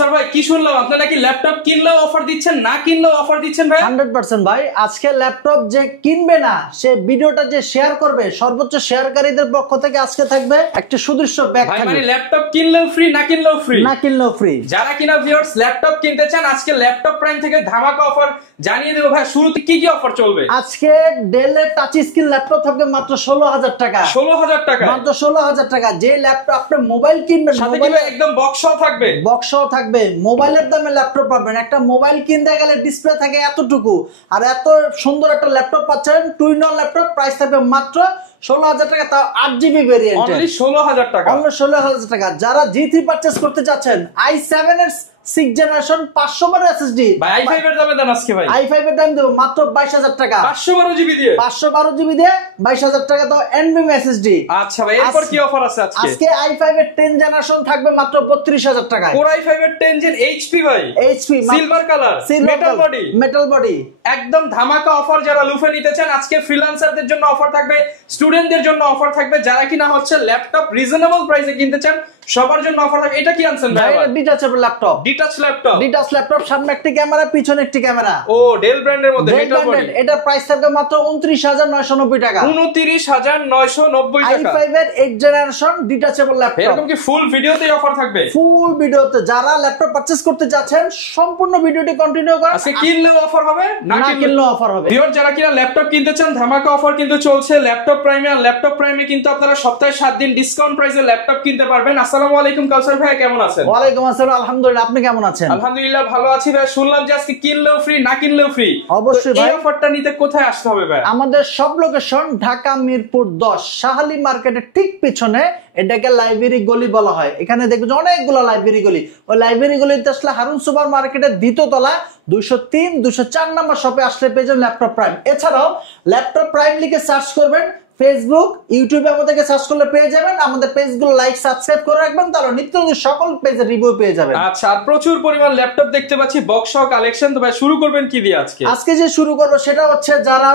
কাউসার ভাই কি শুনলাম আপনি নাকি ল্যাপটপ কিনলেও অফার দিচ্ছেন, না কিনলেও অফার দিচ্ছেন ভাই? 100% ভাই। আজকে ল্যাপটপ যে কিনবে না সে ভিডিওটা যে শেয়ার করবে, সর্বোচ্চ শেয়ারকারীদের পক্ষ থেকে আজকে থাকবে একটা সুদৃশ্য ব্যাগ ভাই, থাকবে। মানে ল্যাপটপ কিনলেও ফ্রি, না কিনলেও ফ্রি? না কিনলেও ফ্রি। যারা কিনা ভিউয়ার্স ল্যাপটপ কিনতে চান, আজকে ল্যাপটপ প্রাইম থেকে ধামাকা অফার জানিয়ে দেবো ভাই। শুরুতে কি কি অফার চলবে? আজকে ডেলের টাচ স্ক্রিন ল্যাপটপ থাকবে মাত্র 16,000 টাকা। 16,000 টাকা? মাত্র 16,000 টাকা। যে ল্যাপটপ আপনি মোবাইল কিনবেন, সাথে কি ভাই একদম বক্সও থাকবে? বক্সও থাকবে। মোবাইলের দামে ল্যাপটপ পাবেন। একটা মোবাইল কিনতে গেলে ডিসপ্লে থাকে এতটুকু, আর এত সুন্দর একটা ল্যাপটপ পাচ্ছেন। টুইন অন ল্যাপটপ, প্রাইস থাকবে মাত্র 16,000 টাকা, তাও 8GB ভেরিয়েন্ট। অনলি 16,000 টাকা? অনলি 16,000 টাকা। যারা G3 পারচেজ করতে যাচ্ছেন, i7 এর 6 জেনারেশন 512 SSD, ভাই i5 এর দামে দেন আজকে ভাই। i5 এর দাম দেব মাত্র 22,000 টাকা। 512GB দিয়ে? 512GB দিয়ে 22,000 টাকা, তো NVMe SSD। আচ্ছা ভাই, এরপর কি অফার আছে আজকে? আজকে i5 এর 10 জেনারেশন থাকবে মাত্র 32,000 টাকা। Core i5 এর 10 জেন HP ভাই, HP silver colour, metal body, metal body, একদম ধামাকা অফার। যারা লুফে নিতে চান, আজকে ফ্রিল্যান্সারদের জন্য অফার থাকবে, স্টুডেন্টদের জন্য অফার থাকবে, যারা কিনা হচ্ছে ল্যাপটপ রিজনেবল প্রাইসে কিনতে চান সবার জন্য অফার থাকবে। এটা কি আনছেন ভাই? Detachable laptop. Detach laptop? Detach laptop, সামনে একটি ক্যামেরা, পিছনে একটি ক্যামেরা। ও, ডেল ব্র্যান্ডের মধ্যে মেটাল বডি। এটা প্রাইস থাকবে মাত্র 29,990 টাকা। 29,990 টাকা। i5 এর 8 জেনারেশন ডিটাচেবল ল্যাপটপ। এরকম কি ফুল ভিডিওতেই অফার থাকবে? ফুল ভিডিওতে। যারা ল্যাপটপ পারচেজ করতে যাচ্ছেন সম্পূর্ণ ভিডিওটি কন্টিনিউ করুন। আজকে কিনলেও অফার হবে, না কিনলেও অফার হবে। ভিউয়ার যারা কিনা ল্যাপটপ কিনতে চান, ধামাকা অফার কিন্তু চলছে ল্যাপটপ প্রাইমে। আর ল্যাপটপ প্রাইমে কিন্তু আপনারা সপ্তাহে 7 দিন ডিসকাউন্ট প্রাইসে ল্যাপটপ কিনতে পারবেন। আসসালামু আলাইকুম কাউসার ভাই, কেমন আছেন? ওয়ালাইকুম আসসালাম, আলহামদুলিল্লাহ। আপনি কেমন আছেন? আলহামদুলিল্লাহ ভালো আছি ভাই। শুনলাম যে আজকে কিনলেও ফ্রি, না কিনলেও ফ্রি। অবশ্যই ভাই। এই অফারটা নিতে কোথায় আসতে হবে ভাই? আমাদের সব লোকেশন ঢাকা মিরপুর 10 শাহালি মার্কেটের ঠিক পিছনে। এটাকে লাইব্রেরি গলি বলা হয়। এখানে দেখবেন অনেকগুলো লাইব্রেরি গলি। ওই লাইব্রেরি গলিতে আসলে হারুন সুপার মার্কেটের দ্বিতীয় তলা 203, 204 নম্বর শপে আসলে পেয়ে যাবেন ল্যাপটপ প্রাইম। এছাড়াও ল্যাপটপ প্রাইম লিখে সার্চ করবেন ফেসবুক, ইউটিউবে আমাদেরকে সার্চ করলে পেয়ে যাবেন। আমাদের পেজগুলো লাইক সাবস্ক্রাইব করে রাখবেন, তাহলে নিত্য নতুন সকল পেজের রিভিউ পেয়ে যাবেন। আচ্ছা, আর প্রচুর পরিমাণ ল্যাপটপ দেখতে পাচ্ছি, বক্স সহ কালেকশন। তো ভাই শুরু করবেন কি দিয়ে আজকে? আজকে যে শুরু করব সেটা হচ্ছে যারা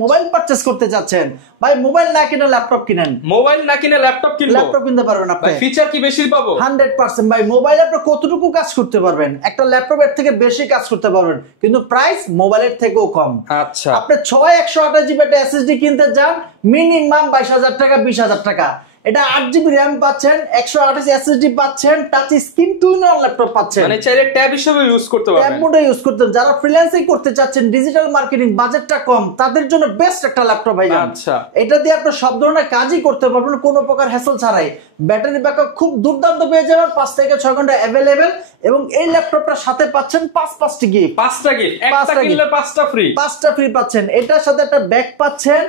মোবাইল পারচেজ করতে যাচ্ছেন, ভাই মোবাইল না কিনে ল্যাপটপ কিনেন। মোবাইল না কিনে ল্যাপটপ কিনবো? ল্যাপটপ কিনতে পারবেন আপনি। ভাই ফিচার কি বেশি পাবো? 100% ভাই। মোবাইলে আপনি কতটুকু কাজ করতে পারবেন, একটা ল্যাপটপের থেকে বেশি কাজ করতে পারবেন, কিন্তু প্রাইস মোবাইলের থেকেও কম। আচ্ছা, আপনি 6/128GB একটা SSD কিনতে যান, মিনিমাম 22,000 টাকা, 20,000 টাকা। এটা 8GB RAM পাচ্ছেন, 128 SSD পাচ্ছেন, touch screen twin on laptop পাচ্ছেন। মানে চাইলে ট্যাব হিসেবে ইউজ করতে পারবেন। ট্যাব মোডে ইউজ করতে। যারা ফ্রিল্যান্সিং করতে চাচ্ছেন, ডিজিটাল মার্কেটিং, বাজেটটা কম, তাদের জন্য বেস্ট একটা ল্যাপটপ ভাই। আচ্ছা, এটা দিয়ে আপনি সব ধরনের কাজই করতে পারবেন কোনো প্রকার হ্যাসল ছাড়াই। ব্যাটারি ব্যাকআপ খুব দুর্দান্ত পেয়ে যাবেন, 5 থেকে 6 ঘন্টা অ্যাভেলেবেল। এবং এই ল্যাপটপটার সাথে পাচ্ছেন 5টি গিফট। 5টা গিফট? একটা কিনলে 5টা ফ্রি? 5টা ফ্রি পাচ্ছেন। এটার সাথে একটা ব্যাগ পাচ্ছেন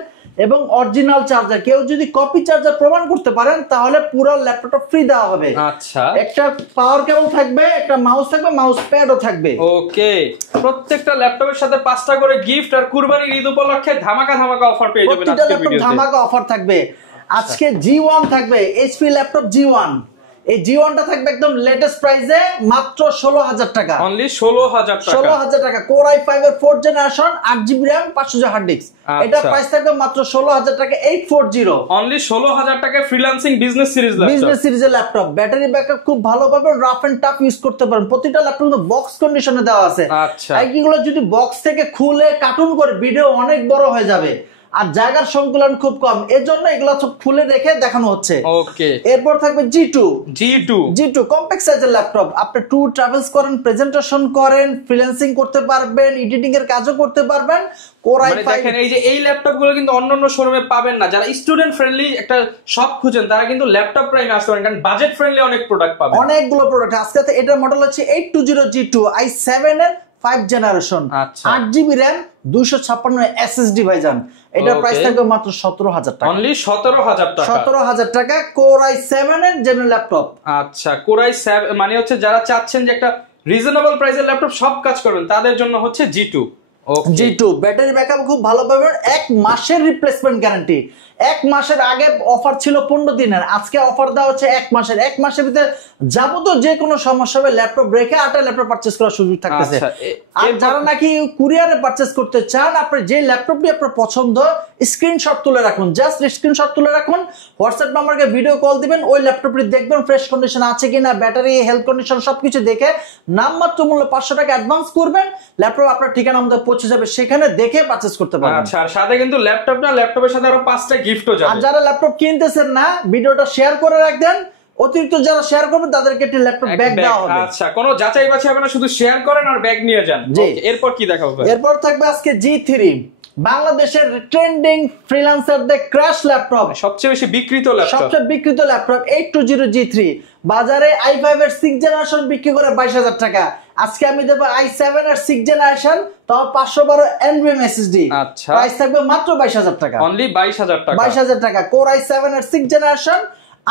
এবং অরিজিনাল চার্জার। কেউ যদি কপি চার্জার প্রমাণ করতে পারেন তাহলে পুরো ল্যাপটপটা ফ্রি দেওয়া হবে। আচ্ছা, একটা পাওয়ার কেবল থাকবে, একটা মাউস থাকবে, মাউস প্যাডও থাকবে। ওকে, প্রত্যেকটা ল্যাপটপের সাথে 5টা করে গিফট। আর কুরবানির ঈদ উপলক্ষে ধামাকা ধামাকা অফার পেয়ে যাবেন প্রত্যেকটা আজকের ল্যাপটপ ভিডিওতে। ধামাকা অফার থাকবে। আজকে G1 থাকবে, HP ল্যাপটপ G1। এই G1টা থাকবে একদম লেটেস্ট প্রাইসে মাত্র 16,000 টাকা। অনলি 16,000 টাকা? 16,000 টাকা। Core i5 এর 4 generation, 8GB RAM, 500 hard disk. এটা প্রাইস থাকবে মাত্র 16,000 টাকা, 840। অনলি 16,000 টাকায় freelancing business series laptop. Business সিরিজের ল্যাপটপ। ব্যাটারি ব্যাকআপ খুব ভালো পাবেন, রাফ এন্ড টাফ ইউজ করতে পারেন। প্রতিটা ল্যাপটপ কিন্তু বক্স কন্ডিশনে দেওয়া আছে। আচ্ছা, এইগুলো যদি বক্স থেকে খুলে কার্টুন করে ভিডিও অনেক বড় হয়ে যাবে, আর জায়গার সংকুলন খুব কম, এজন্য এগুলো সব খুলে রেখে দেখানো হচ্ছে। ওকে, এরপর থাকবে G2 কম্প্যাক্ট সাইজের ল্যাপটপ। আপনি ট্যুর ট্রাভেলস করেন, প্রেজেন্টেশন করেন, ফ্রিল্যান্সিং করতে পারবেন, এডিটিং এর কাজও করতে পারবেন। মানে দেখেন, এই যে এই ল্যাপটপ গুলো কিন্তু অন্যান্য শোরুমে পাবেন না। যারা স্টুডেন্ট ফ্রেন্ডলি একটা শপ খুঁজেন, তারা কিন্তু ল্যাপটপ প্রাইমে আসতে পারেন, কারণ বাজেট ফ্রেন্ডলি অনেক প্রোডাক্ট পাবেন। অনেকগুলো প্রোডাক্ট আজকে। এটার মডেল হচ্ছে 820 G2, i7 এর 5 জেনারেশন, 8GB RAM, 256 SSD ভাইজান। এটার প্রাইস থাকবে মাত্র 17,000 টাকা। অনলি 17,000 টাকা? 17,000 টাকা। Core i7 এর জেনারেল ল্যাপটপ। আচ্ছা, Core i7 মানে হচ্ছে যারা চাচ্ছেন যে একটা রিজনেবল প্রাইসের ল্যাপটপ সব কাজ করবেন, তাদের জন্য হচ্ছে G2। G2 ব্যাটারি ব্যাকআপ খুব ভালো পাবেন, 1 মাসের রিপ্লেসমেন্ট গ্যারান্টি। এক মাসের আগে অফার ছিল 15 দিনের, আজকে অফার দেওয়া হচ্ছে এক মাসের। এক মাসের ভিতরে যাবতীয় যে কোনো সমস্যা হবে ল্যাপটপ রেখে আটা ল্যাপটপ পারচেজ করার সুযোগ থাকতেছে। আর যারা নাকি কুরিয়ারে পারচেজ করতে চান, আপনি যে ল্যাপটপটি আপনার পছন্দ স্ক্রিনশট তুলে রাখুন, জাস্ট স্ক্রিনশট তুলে রাখুন, হোয়াটসঅ্যাপ নাম্বারকে ভিডিও কল দিবেন, ওই ল্যাপটপটি দেখবেন ফ্রেশ কন্ডিশন আছে কিনা, ব্যাটারি হেলথ কন্ডিশন সবকিছু দেখে নামমাত্র মূল্য 500 টাকা অ্যাডভান্স করবেন, ল্যাপটপ আপনার ঠিকানা মধ্যে পৌঁছে যাবে, সেখানে দেখে পারচেজ করতে পারবেন। আচ্ছা, আর সাথে কিন্তু ল্যাপটপ না, ল্যাপটপের সাথে আরো 5টা গিফটও যাবে। আর যারা ল্যাপটপ কিনতেছেন না, ভিডিওটা শেয়ার করে রাখবেন, অতিরিক্ত যারা শেয়ার করবেন তাদেরকে একটি ল্যাপটপ ব্যাগ দেওয়া হবে। আচ্ছা, কোনো যাচাই বাছাই হবে না, শুধু শেয়ার করেন আর ব্যাগ নিয়ে যান। এরপর কি দেখাবো? এরপর থাকবে আজকে G3, বাংলাদেশের ট্রেন্ডিং ফ্রিল্যান্সারদের ক্র্যাশ ল্যাপটপ, সবচেয়ে বেশি বিক্রিত ল্যাপটপ, সবচেয়ে বিক্রিত ল্যাপটপ 820 G3। বাজারে i5 এর 6 জেনারেশন বিক্রি করে 22,000 টাকা, আজকে আমি দেব i7 এর 6 জেনারেশন, তাও 512 NVMe SSD। আচ্ছা, প্রাইস থাকবে মাত্র 22,000 টাকা, অনলি 22,000 টাকা। 22,000 টাকা। কোর i7 এর 6 generation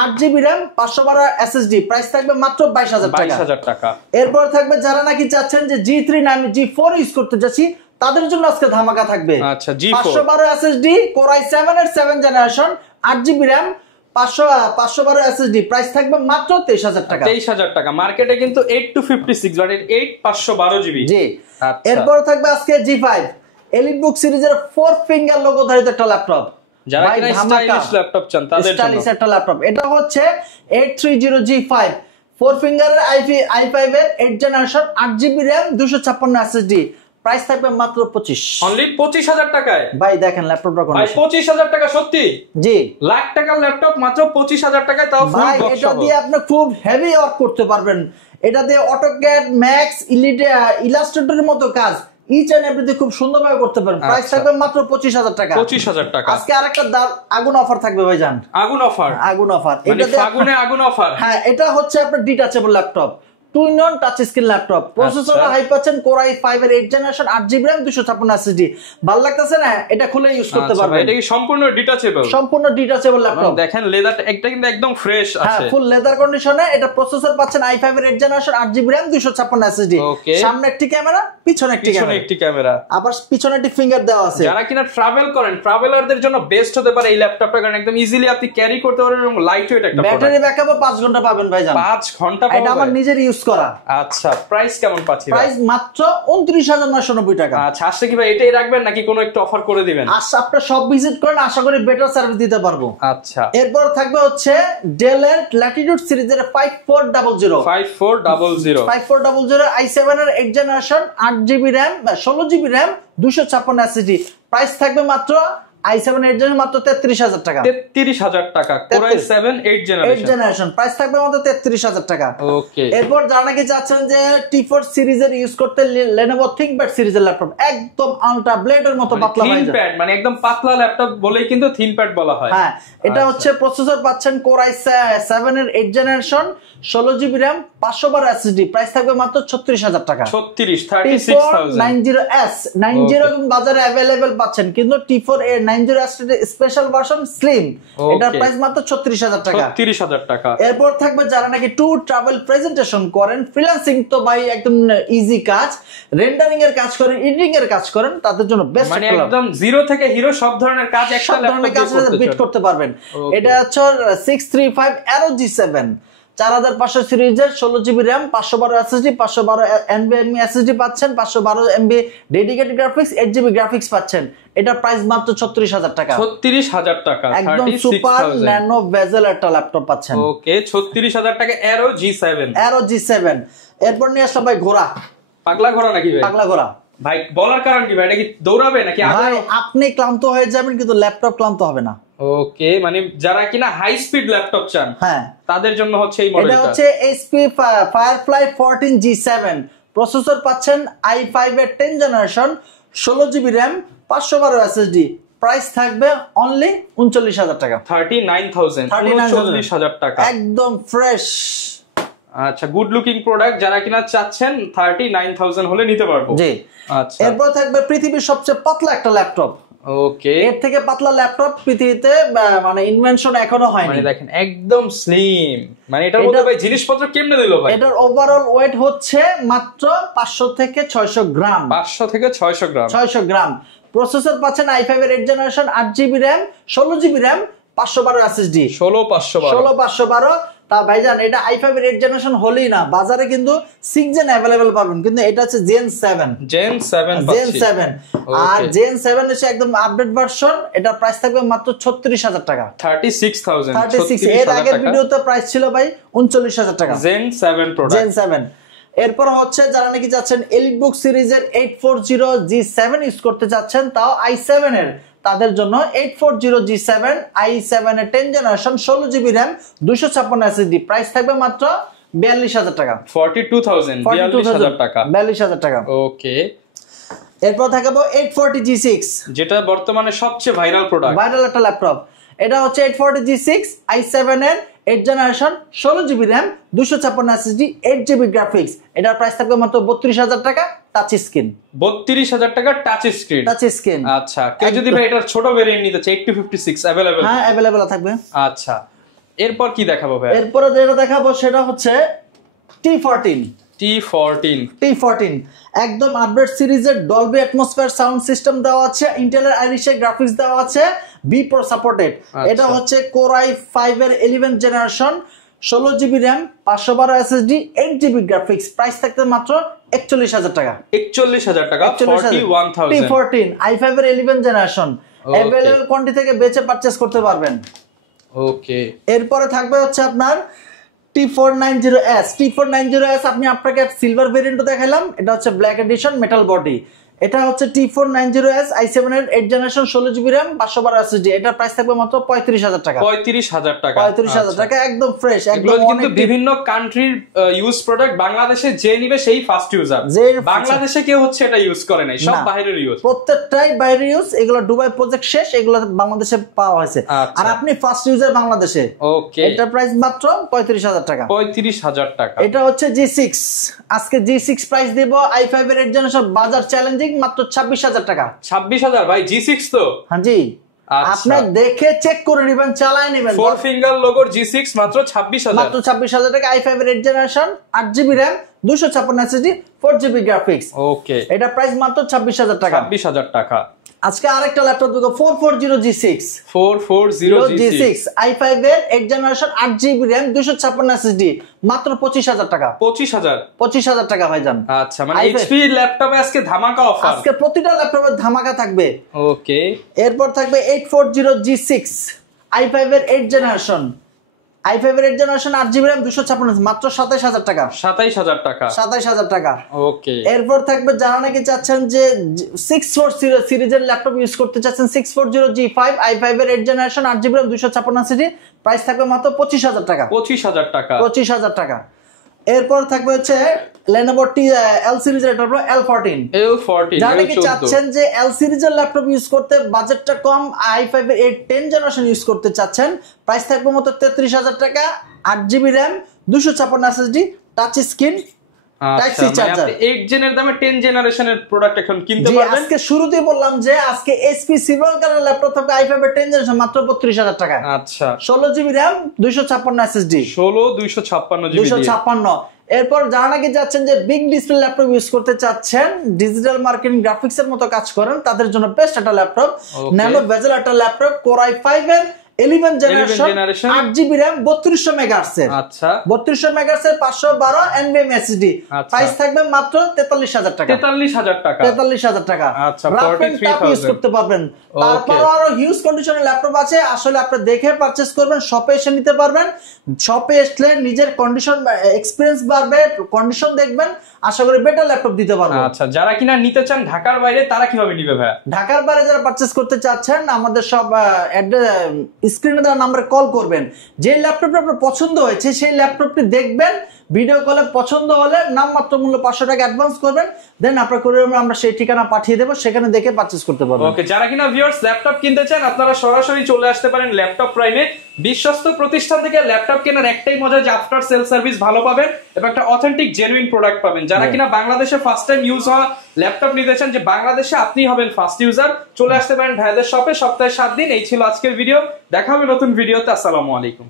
8GB RAM 512 SSD, price থাকবে মাত্র 22,000 টাকা। এরপর থাকবে যারা নাকি চাচ্ছেন যে G3 না আমি G4 ইউজ করতে যাচ্ছি, তাদের জন্য আজকে ধামাকা থাকবে। আচ্ছা, G4 512 SSD, কোর i7 এর 7 generation 8GB RAM 512 SSD, price থাকবে মাত্র 23,000 টাকা। 23,000 টাকা। মার্কেটে কিন্তু 8 to 56 বাট 8 512 জিবি। জি। এরপর থাকবে আজকে G5 এলিটবুক সিরিজের 4 ফিঙ্গার লোগো ধারিত একটা ল্যাপটপ, যারা কিনা স্টাইলিশ ল্যাপটপ চান তাদের জন্য স্টাইলিশ একটা ল্যাপটপ। এটা হচ্ছে 830 G5 4 ফিঙ্গারের i5 এর 8 generation 8GB RAM 256 SSD, price থাকবে মাত্র 25, অনলি 25,000 টাকায়। ভাই দেখেন ল্যাপটপটা কোন, ভাই 25,000 টাকা সত্যি? জি, লাখ টাকার ল্যাপটপ মাত্র 25,000 টাকায়, তাও ফুল ভাই বক্স এটা সহ। দিয়ে আপনি খুব হেভি ওয়ার্ক করতে পারবেন। এটা দিয়ে অটোক্যাড, ম্যাক্স, ইলাস্ট্রেটরের মতো কাজ ইচ এন্ড এভরিথিং খুব সুন্দরভাবে করতে পারবেন। প্রাইস থাকবে মাত্র 25,000 টাকা। 25,000 টাকা। আজকে আরেকটা আগুন অফার থাকবে ভাইজান, আগুন অফার। আগুন অফার, মানে ফাগুনে আগুন অফার। হ্যাঁ, এটা হচ্ছে আপনার detachable laptop, two in one touch screen laptop, processor high পাচ্ছেন কোর i5 এর 8 জেনারেশন 8GB RAM 256 SSD। ভালো লাগতেছে না? এটা খুলে ইউজ করতে পারবেন। এটা কি সম্পূর্ণ ডিটাচেবল? সম্পূর্ণ ডিটাচেবল ল্যাপটপ। দেখেন লেদারটা একটা কিন্তু একদম ফ্রেশ আছে। হ্যাঁ, ফুল লেদার কন্ডিশনে। এটা প্রসেসর পাচ্ছেন i5 এর 8 জেনারেশন 8GB RAM 256 SSD। সামনে একটি ক্যামেরা, পিছনে একটি ক্যামেরা, আবার পিছনে একটি ফিঙ্গার দেওয়া আছে। যারা কিনা ট্রাভেল করেন, ট্রাভেলারদের জন্য বেস্ট হতে পারে এই ল্যাপটপটা, কারণ একদম ইজিলি আপনি ক্যারি করতে পারবেন এবং লাইট ওয়েট একটা প্রোডাক্ট। ব্যাটারি ব্যাকআপও 5 ঘন্টা পাবেন ভাইজান। 5 ঘন্টা পাবেন। এটা আমার নিজের ইউজ করা। আচ্ছা, প্রাইস কেমন পাচ্ছি? প্রাইস মাত্র 29,990 টাকা। আচ্ছা, আসলে কি ভাই এটাই রাখবেন নাকি কোনো একটা অফার করে দিবেন? আচ্ছা, আপনারা সব ভিজিট করেন, আশা করি বেটার সার্ভিস দিতে পারবো। আচ্ছা, এরপর থাকবে হচ্ছে ডেল এর ল্যাটিটিউড সিরিজের 5400 i7 এর 8 generation 8GB RAM 16GB RAM 256 SSD, price থাকবে মাত্র i7 8 জেনারেশন মাত্র 33,000 টাকা। 33,000 টাকা। Core i7 8 জেনারেশন প্রাইস থাকবে মাত্র 33,000 টাকা। ওকে। এরপর যারা নাকি চাচ্ছেন যে T4 সিরিজের ইউজ করতে, Lenovo ThinkPad সিরিজের ল্যাপটপ একদম আলট্রা ব্লেডের মতো পাতলা ভাই, ThinkPad মানে একদম পাতলা ল্যাপটপ বলেই কিন্তু ThinkPad বলা হয়। হ্যাঁ, এটা হচ্ছে প্রসেসর পাচ্ছেন Core i7 এর 8 generation 16GB RAM 512 SSD, price থাকবে মাত্র 36,000 টাকা। 36,000 90S 90 এবং বাজারে अवेलेबल পাচ্ছেন, কিন্তু T4 এর 90S স্পেশাল ভার্সন স্লিম, এটার প্রাইস মাত্র 36,000 টাকা। 36,000 টাকা। এরপর থাকবে যারা নাকি ট্যুর ট্রাভেল প্রেজেন্টেশন করেন, ফ্রিল্যান্সিং তো ভাই একদম ইজি কাজ, রেন্ডারিং এর কাজ করেন, এডিটিং এর কাজ করেন, তাদের জন্য বেস্ট। মানে একদম জিরো থেকে হিরো সব ধরনের কাজ একটা ল্যাপটপে বিট করতে পারবেন। এটা হচ্ছে 635 Aero G7 4500 সিরিজের 16GB RAM 512 SSD 512 NVMe SSD পাচ্ছেন, 512 MB dedicated graphics 8GB graphics পাচ্ছেন। এটা প্রাইস মাত্র 36,000 টাকা। 36,000 টাকা। একদম সুপার ন্যানো বেজেল একটা ল্যাপটপ পাচ্ছেন। ওকে, 36,000 টাকা Aero G7। এরপর নিয়ে আসলাম ভাই ঘোড়া। পাগলা ঘোড়া নাকি ভাই? পাগলা ঘোড়া ভাই বলার কারণ কি ভাই? এটা কি দৌড়াবে নাকি? ভাই আপনি ক্লান্ত হয়ে যাবেন কিন্তু ল্যাপটপ ক্লান্ত হবে না। ওকে, মানে যারা কিনা হাই স্পিড ল্যাপটপ চান, হ্যাঁ, তাদের জন্য হচ্ছে এই মডেলটা। এটা হচ্ছে HP Firefly 14 G7, প্রসেসর পাচ্ছেন i5 এর 10 generation 16GB RAM 512 SSD, price থাকবে অনলি 39,000 টাকা। 39,000 টাকা, একদম ফ্রেশ। আচ্ছা, গুড লুকিং প্রোডাক্ট, যারা কিনা চাচ্ছেন 39,000 হলে নিতে পারবো। জি। আচ্ছা, এরপর থাকবে পৃথিবীর সবচেয়ে পাতলা একটা ল্যাপটপ। ওকে, এর থেকে পাতলা ল্যাপটপ পৃথিবীতে মানে ইনভেনশন এখনো হয়নি। মানে দেখেন একদম স্লিম, মানে এটার মধ্যে ভাই জিনিসপত্র কেমনে দিল ভাই? এটার ওভারঅল ওয়েট হচ্ছে মাত্র 500 থেকে 600 গ্রাম। 500 থেকে 600 গ্রাম। 600 গ্রাম। প্রসেসর পাচ্ছেন i5 এর 8 generation 8GB RAM 16GB RAM 512 SSD 16512 তা ভাইজান এটা i5 এর 8 জেনারেশন হলেই না, বাজারে কিন্তু 6 জেন अवेलेबल পাবেন, কিন্তু এটা হচ্ছে Gen 7 আর Gen 7 হচ্ছে একদম আপডেট ভার্সন। এটা প্রাইস থাকবে মাত্র 36000 টাকা, 36,000 এর আগের ভিডিওতে প্রাইস ছিল ভাই 39000 টাকা Gen 7 প্রোডাক্ট। Gen 7 এরপর হচ্ছে যারা নাকি যাচ্ছেন EliteBook সিরিজের 840G7 ইউজ করতে যাচ্ছেন, তাও i7 এর, তাদের জন্য 840G7 i7 এর 10 generation 16GB RAM 256 SSD price থাকবে মাত্র 42000 টাকা, 42000 টাকা, 42000 টাকা। ওকে, এরপর থাকবে 840G6 যেটা বর্তমানে সবচেয়ে ভাইরাল প্রোডাক্ট, ভাইরাল একটা ল্যাপটপ। এটা হচ্ছে 840G6 i7 এর 8 generation 16GB RAM 256 SSD 8GB graphics. এটার প্রাইস থাকবে মাত্র 32000 টাকা, টাচ স্ক্রিন 32000 টাকা, টাচ স্ক্রিন। আচ্ছা, কেউ যদি ভাই এটার ছোট ভেরিয়েন্ট নিতে চায় 8256 अवेलेबल? হ্যাঁ अवेलेबल থাকবে। আচ্ছা, এরপর কি দেখাবো ভাই? এরপর যেটা দেখাবো সেটা হচ্ছে T14 একদম আপডেট সিরিজের ডলবি অ্যাটমসফিয়ার সাউন্ড সিস্টেম দেওয়া আছে, ইন্টেলের আইরিশে গ্রাফিক্স দেওয়া আছে, বি প্রো সাপোর্টেড। এটা হচ্ছে কোর i5 এর 11 generation 16GB RAM 512 SSD 8GB graphics price থাকতে মাত্র 41000 টাকা, 41000 টাকা, 41000। T14 i5 এর 11 জেনারেশন अवेलेबल কোয়ান্টিটি থেকে বেচে পারচেজ করতে পারবেন। ওকে, এরপরে থাকবে হচ্ছে আপনার T490S আপনি আপনাকে সিলভার ভেরিয়েন্টও দেখাইলাম, এটা হচ্ছে ব্ল্যাক এডিশন মেটাল বডি। এটা হচ্ছে T490S i7 এর 8 জেনারেশন 16GB RAM 512 SSD এটার প্রাইস থাকবে মাত্র 35000 টাকা, 35000 টাকা, একদম ফ্রেশ, একদম। কিন্তু বিভিন্ন কান্ট্রির ইউজ প্রোডাক্ট, বাংলাদেশে যে নিবে সেই ফার্স্ট ইউজার, বাংলাদেশে কেউ হচ্ছে এটা ইউজ করে নাই, সব বাইরের ইউজ, প্রত্যেকটাই বাইরের ইউজ। এগুলো দুবাই প্রজেক্ট শেষ, এগুলো বাংলাদেশে পাওয়া হয়েছে, আর আপনি ফার্স্ট ইউজার বাংলাদেশে। ওকে, এটার প্রাইস মাত্র 35000 টাকা, 35000 টাকা। এটা হচ্ছে G6, আজকে G6 প্রাইস দেব i5 এর 8 জেনারেশন বাজার চ্যালেঞ্জিং মাত্র 26000 টাকা। 26000 ভাই, G6 তো? হ্যাঁ জি, আপনি দেখে চেক করে নেবেন, চালায় নেবেন। 4 ফিঙ্গার লোগোর G6 মাত্র 26000, মাত্র 26000 টাকা, i5 এর 8 generation 8GB RAM 256 SSD 4GB graphics. Okay, এটা প্রাইস মাত্র 26000 টাকা, 26000 টাকা। আজকে আরেকটা ল্যাপটপ দেখো 440G6 i5 এর 8 জেনারেশন 8GB RAM 256 SSD মাত্র 25000 টাকা, 25000 টাকা ভাইজান। আচ্ছা, মানে HP ল্যাপটপে আজকে ধামাকা অফার, আজকে প্রতিটা ল্যাপটপে ধামাকা থাকবে। ওকে, এরপর থাকবে 840G6 i5 এর 8 জেনারেশন 8GB RAM 256 মাত্র 27000 টাকা, 27000 টাকা। ওকে, এরপর থাকবে যারা নাকি চাচ্ছেন যে 640 সিরিজের ল্যাপটপ ইউজ করতে চাচ্ছেন 640G5 i5 এর 8 generation 8GB RAM 256 SSD price থাকবে মাত্র 25000 টাকা, 25000 টাকা। এরপর থাকবে হচ্ছে Lenovo L সিরিজের ল্যাপটপ L14 যারা নাকি চাচ্ছেন যে L সিরিজের ল্যাপটপ ইউজ করতে, বাজেটটা কম, i5 এর 10 জেনারেশন ইউজ করতে চাচ্ছেন, প্রাইস থাকবে মাত্র 33000 টাকা, 8GB RAM 256 SSD touch screen type C charger. 8 জেনের দামে 10 জেনারেশনের প্রোডাক্ট এখন কিনতে পারবেন। আজকে শুরুতেই বললাম যে আজকে HP সিলভার কালার ল্যাপটপ থাকবে i5 এর 10 জেনারেশন মাত্র 32000 টাকা। আচ্ছা, 16GB RAM 256 SSD 256। এরপর যারা নাকি যাচ্ছেন যে বিগ ডিসপ্লে ল্যাপটপ ইউজ করতে চাচ্ছেন, ডিজিটাল মার্কেটিং গ্রাফিক্স এর মতো কাজ করেন, তাদের জন্য বেস্ট একটা ল্যাপটপ, ন্যানো বেজেল একটা ল্যাপটপ কোর i5 এর 11 জেনারেশন 8GB RAM 3200 মেগাহার্টজ এর। আচ্ছা, 3200 মেগাহার্টজ এর 512 NVMe SSD প্রাইস থাকবে মাত্র 43000 টাকা, 43000 টাকা। আচ্ছা, 43000 ইউজ করতে পারবেন। তারপর আরো হিউজ কন্ডিশনের ল্যাপটপ আছে, আসলে আপনি দেখে পারচেজ করবেন, শপে এসে নিতে পারবেন। শপে আসলে নিজের কন্ডিশন এক্সপেরিয়েন্স বাড়বে, কন্ডিশন দেখবেন, আশা করি বেটার ল্যাপটপ দিতে পারবো। আচ্ছা, যারা কিনা নিতে চান ঢাকার বাইরে, তারা কিভাবে নিবে ভাই? ঢাকার বাইরে যারা পারচেজ করতে চাচ্ছেন, আমাদের সব স্ক্রিনে দেওয়া নাম্বারে কল করবেন। যে ল্যাপটপটা আপনার পছন্দ হয়েছে সেই ল্যাপটপটি দেখবেন, ভিডিও কলে পছন্দ হলে নামমাত্র মূল্য 500 টাকা অ্যাডভান্স করবেন, দেন আপনার করে আমরা সেই ঠিকানা পাঠিয়ে দেবো, সেখানে দেখে পারচেজ করতে পারবেন। ওকে, যারা কিনা ভিউয়ার্স ল্যাপটপ কিনতে চান, আপনারা সরাসরি চলে আসতে পারেন ল্যাপটপ প্রাইমে। বিশ্বস্ত প্রতিষ্ঠান থেকে ল্যাপটপ কেনার একটাই মজা যে আফটার সেল সার্ভিস ভালো পাবেন এবং একটা অথেন্টিক জেনুইন প্রোডাক্ট পাবেন। যারা কিনা বাংলাদেশে ফার্স্ট টাইম ইউজ হওয়া ল্যাপটপ নিতে চান, যে বাংলাদেশে আপনি হবেন ফার্স্ট ইউজার, চলে আসতে পারেন ভাইদের শপে সপ্তাহে 7 দিন। এই ছিল আজকের ভিডিও, দেখা হবে নতুন ভিডিওতে। আসসালামু আলাইকুম।